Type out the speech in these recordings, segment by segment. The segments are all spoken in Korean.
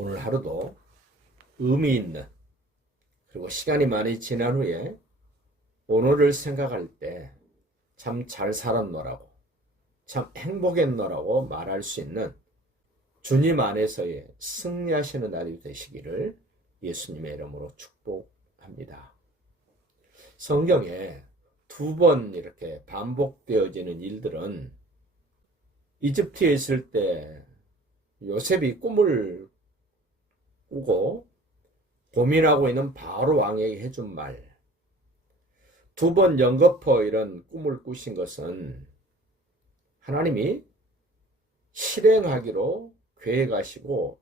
오늘 하루도 의미 있는, 그리고 시간이 많이 지난 후에 오늘을 생각할 때 참 잘 살았노라고, 참 행복했노라고 말할 수 있는 주님 안에서의 승리하시는 날이 되시기를 예수님의 이름으로 축복합니다. 성경에 두 번 이렇게 반복되어지는 일들은 이집트에 있을 때 요셉이 꿈을 꾸고 고민하고 있는 바로 왕에게 해준 말, 두 번 연거푸 이런 꿈을 꾸신 것은 하나님이 실행하기로 계획하시고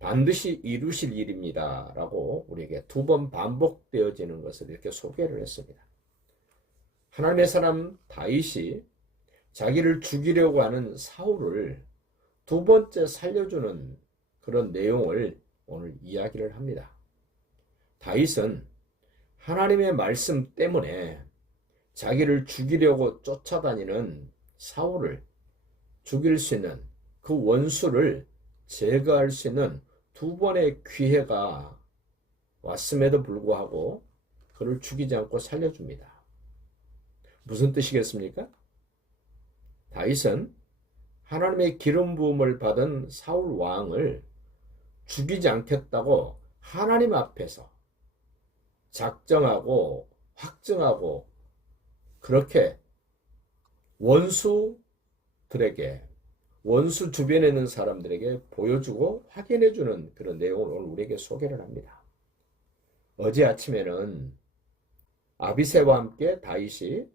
반드시 이루실 일입니다 라고 우리에게 두 번 반복되어지는 것을 이렇게 소개를 했습니다. 하나님의 사람 다윗이 자기를 죽이려고 하는 사울을 두 번째 살려주는 그런 내용을 오늘 이야기를 합니다. 다윗은 하나님의 말씀 때문에 자기를 죽이려고 쫓아다니는 사울을 죽일 수 있는 그 원수를 제거할 수 있는 두 번의 기회가 왔음에도 불구하고 그를 죽이지 않고 살려줍니다. 무슨 뜻이겠습니까? 다윗은 하나님의 기름 부음을 받은 사울 왕을 죽이지 않겠다고 하나님 앞에서 작정하고 확증하고 그렇게 원수들에게, 원수 주변에 있는 사람들에게 보여주고 확인해주는 그런 내용을 오늘 우리에게 소개를 합니다. 어제 아침에는 아비새와 함께 다윗이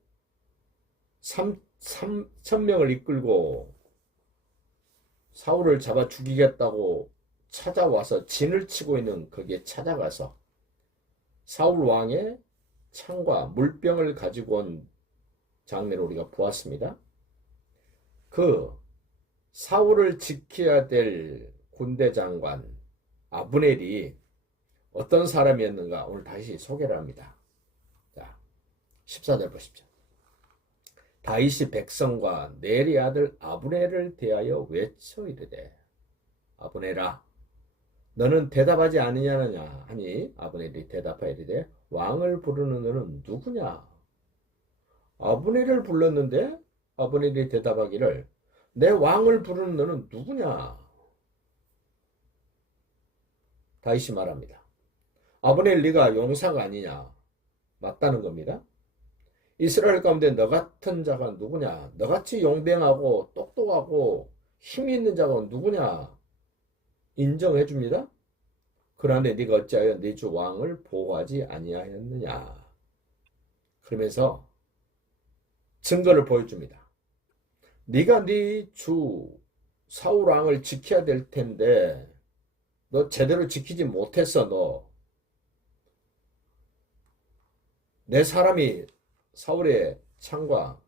3,000명을 이끌고 사울을 잡아 죽이겠다고 찾아와서 진을 치고 있는 거기에 찾아가서 사울 왕의 창과 물병을 가지고 온 장면을 우리가 보았습니다. 그 사울을 지켜야 될 군대 장관 아브넬이 어떤 사람이었는가 오늘 다시 소개를 합니다. 자, 14절 보십시오. 다윗이 백성과 넬의 아들 아브넬을 대하여 외쳐 이르되 아브넬아 너는 대답하지 아니하느냐 하니 아브넬이 대답하여 이르되 왕을 부르는 너는 누구냐? 아브넬을 불렀는데 아브넬이 대답하기를 내 왕을 부르는 너는 누구냐? 다윗이 말합니다. 아브넬 네가 용사가 아니냐? 맞다는 겁니다. 이스라엘 가운데 너 같은 자가 누구냐? 너같이 용병하고 똑똑하고 힘이 있는 자가 누구냐? 인정해 줍니다. 그런데 네가 어찌하여 네 주 왕을 보호하지 아니하였느냐? 그러면서 증거를 보여줍니다. 네가 네 주 사울 왕을 지켜야 될 텐데 너 제대로 지키지 못했어. 너 내 사람이 사울의 창과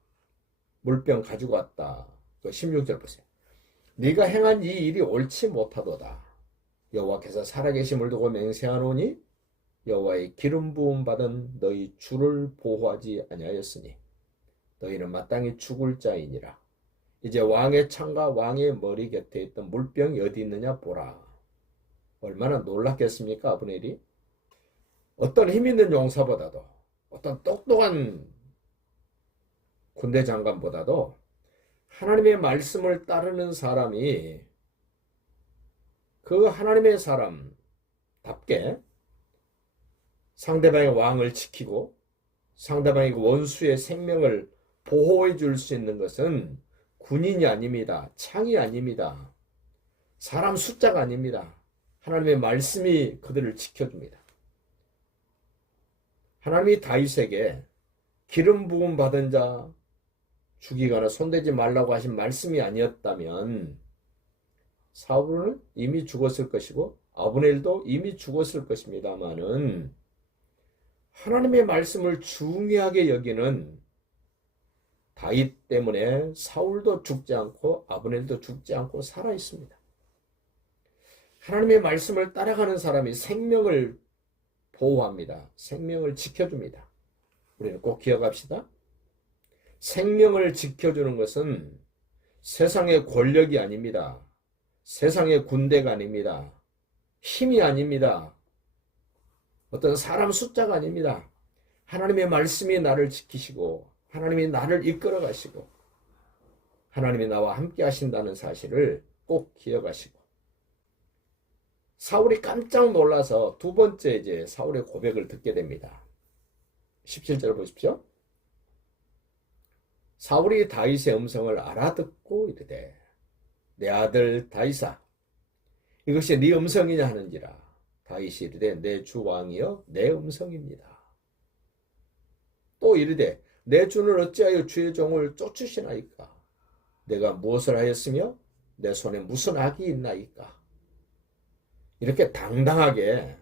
물병 가지고 왔다. 그 16절 보세요. 네가 행한 이 일이 옳지 못하도다. 여호와께서 살아계심을 두고 맹세하노니 여호와의 기름 부음 받은 너희 주를 보호하지 아니하였으니 너희는 마땅히 죽을 자이니라. 이제 왕의 창과 왕의 머리 곁에 있던 물병이 어디 있느냐 보라. 얼마나 놀랐겠습니까? 아브넬이 어떤 힘 있는 용사보다도 어떤 똑똑한 군대 장관보다도 하나님의 말씀을 따르는 사람이 그 하나님의 사람답게 상대방의 왕을 지키고 상대방의 원수의 생명을 보호해 줄 수 있는 것은 군인이 아닙니다. 창이 아닙니다. 사람 숫자가 아닙니다. 하나님의 말씀이 그들을 지켜줍니다. 하나님이 다윗에게 기름 부음 받은 자 죽이거나 손대지 말라고 하신 말씀이 아니었다면 사울은 이미 죽었을 것이고 아브넬도 이미 죽었을 것입니다마는 하나님의 말씀을 중요하게 여기는 다윗 때문에 사울도 죽지 않고 아브넬도 죽지 않고 살아 있습니다. 하나님의 말씀을 따라가는 사람이 생명을 보호합니다. 생명을 지켜줍니다. 우리는 꼭 기억합시다. 생명을 지켜주는 것은 세상의 권력이 아닙니다. 세상의 군대가 아닙니다. 힘이 아닙니다. 어떤 사람 숫자가 아닙니다. 하나님의 말씀이 나를 지키시고 하나님이 나를 이끌어 가시고 하나님이 나와 함께 하신다는 사실을 꼭 기억하시고, 사울이 깜짝 놀라서 두 번째 이제 사울의 고백을 듣게 됩니다. 17절 보십시오. 사울이 다윗의 음성을 알아듣고 이르되 내 아들 다윗아 이것이 네 음성이냐 하는지라. 다윗이 이르되 내 주 왕이여 내 음성입니다. 또 이르되 내 주는 어찌하여 주의 종을 쫓으시나이까. 내가 무엇을 하였으며 내 손에 무슨 악이 있나이까. 이렇게 당당하게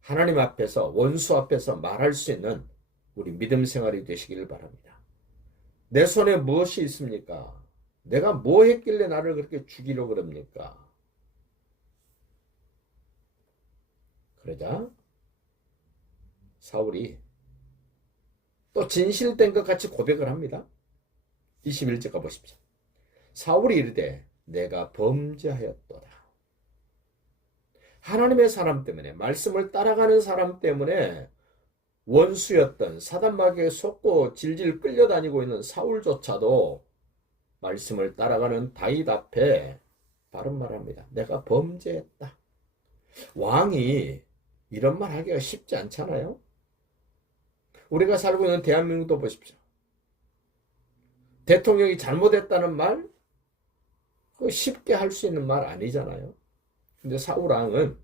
하나님 앞에서, 원수 앞에서 말할 수 있는 우리 믿음 생활이 되시기를 바랍니다. 내 손에 무엇이 있습니까? 내가 뭐 했길래 나를 그렇게 죽이려고 그럽니까? 그러자 사울이 또 진실된 것 같이 고백을 합니다. 21절 가보십시오. 사울이 이르되 내가 범죄하였도다. 하나님의 사람 때문에, 말씀을 따라가는 사람 때문에 원수였던 사단마귀에 속고 질질 끌려다니고 있는 사울조차도 말씀을 따라가는 다윗 앞에 바른 말합니다. 내가 범죄했다. 왕이 이런 말 하기가 쉽지 않잖아요. 우리가 살고 있는 대한민국도 보십시오. 대통령이 잘못했다는 말, 쉽게 할 수 있는 말 아니잖아요. 근데 사울 왕은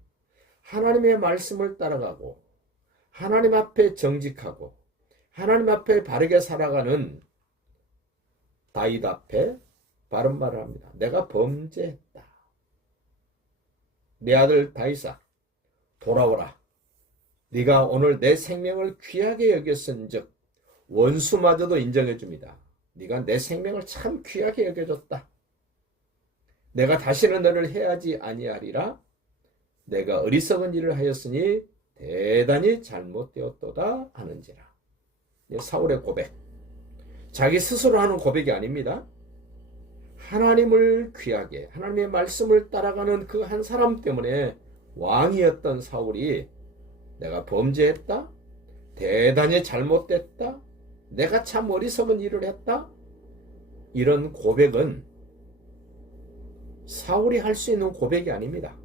하나님의 말씀을 따라가고 하나님 앞에 정직하고 하나님 앞에 바르게 살아가는 다윗 앞에 바른 말을 합니다. 내가 범죄했다. 내 아들 다윗아 돌아오라. 네가 오늘 내 생명을 귀하게 여겼은즉 원수마저도 인정해 줍니다. 네가 내 생명을 참 귀하게 여겨줬다. 내가 다시는 너를 해하지 아니하리라. 내가 어리석은 일을 하였으니 대단히 잘못되었도다 하는지라. 사울의 고백. 자기 스스로 하는 고백이 아닙니다. 하나님을 귀하게, 하나님의 말씀을 따라가는 그 한 사람 때문에 왕이었던 사울이 내가 범죄했다, 대단히 잘못됐다, 내가 참 어리석은 일을 했다, 이런 고백은 사울이 할 수 있는 고백이 아닙니다.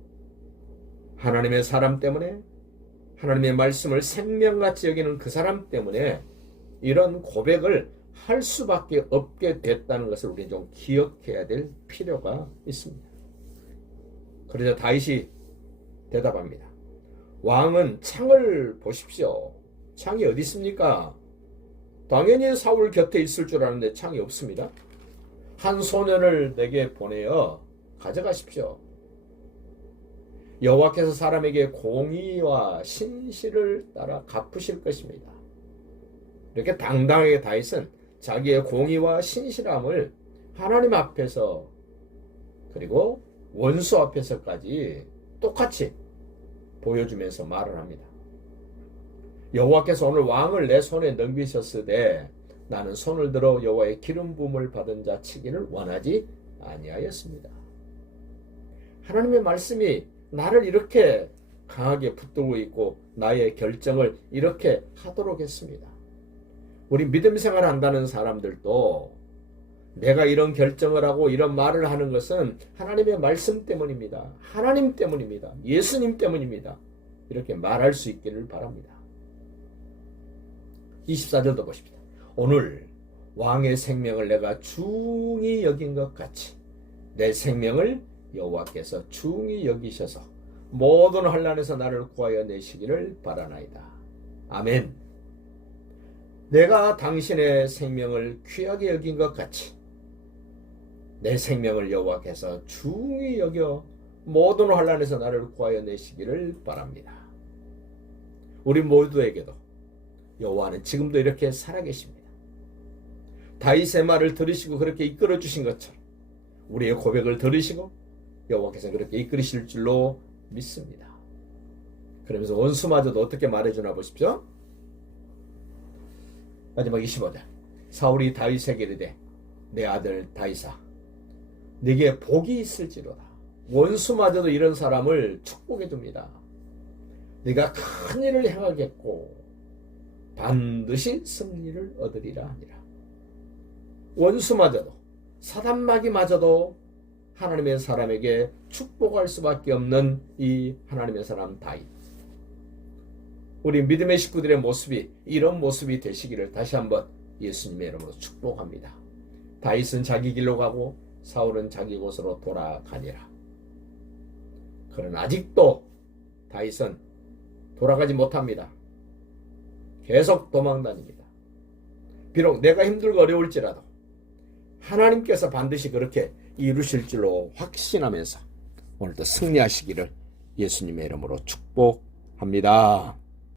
하나님의 사람 때문에, 하나님의 말씀을 생명같이 여기는 그 사람 때문에 이런 고백을 할 수밖에 없게 됐다는 것을 우리는 좀 기억해야 될 필요가 있습니다. 그래서 다윗이 대답합니다. 왕은 창을 보십시오. 창이 어디 있습니까? 당연히 사울 곁에 있을 줄 아는데 창이 없습니다. 한 소년을 내게 보내어 가져가십시오. 여호와께서 사람에게 공의와 신실을 따라 갚으실 것입니다. 이렇게 당당하게 다윗은 자기의 공의와 신실함을 하나님 앞에서 그리고 원수 앞에서까지 똑같이 보여주면서 말을 합니다. 여호와께서 오늘 왕을 내 손에 넘기셨으되 나는 손을 들어 여호와의 기름 부음을 받은 자 치기를 원하지 아니하였습니다. 하나님의 말씀이 나를 이렇게 강하게 붙들고 있고 나의 결정을 이렇게 하도록 했습니다. 우리 믿음 생활 한다는 사람들도 내가 이런 결정을 하고 이런 말을 하는 것은 하나님의 말씀 때문입니다. 하나님 때문입니다. 예수님 때문입니다. 이렇게 말할 수 있기를 바랍니다. 24절도 보십시다. 오늘 왕의 생명을 내가 중히 여긴 것 같이 내 생명을 여호와께서 중히 여기셔서 모든 환난에서 나를 구하여 내시기를 바라나이다. 아멘. 내가 당신의 생명을 귀하게 여긴 것 같이 내 생명을 여호와께서 중히 여겨 모든 환난에서 나를 구하여 내시기를 바랍니다. 우리 모두에게도 여호와는 지금도 이렇게 살아계십니다. 다윗의 말을 들으시고 그렇게 이끌어 주신 것처럼 우리의 고백을 들으시고 여호와께서 그렇게 이끌으실 줄로 믿습니다. 그러면서 원수마저도 어떻게 말해주나 보십시오. 마지막 25절. 사울이 다윗에게 이르되 내 아들 다윗아 네게 복이 있을지로다. 원수마저도 이런 사람을 축복해 줍니다. 네가 큰 일을 행하겠고 반드시 승리를 얻으리라 하니라. 원수마저도, 사단마귀마저도 하나님의 사람에게 축복할 수밖에 없는 이 하나님의 사람 다윗. 우리 믿음의 식구들의 모습이 이런 모습이 되시기를 다시 한번 예수님의 이름으로 축복합니다. 다윗은 자기 길로 가고 사울은 자기 곳으로 돌아가니라. 그러나 아직도 다윗은 돌아가지 못합니다. 계속 도망다닙니다. 비록 내가 힘들고 어려울지라도 하나님께서 반드시 그렇게 이루실 줄로 확신하면서 오늘도 승리하시기를 예수님의 이름으로 축복합니다.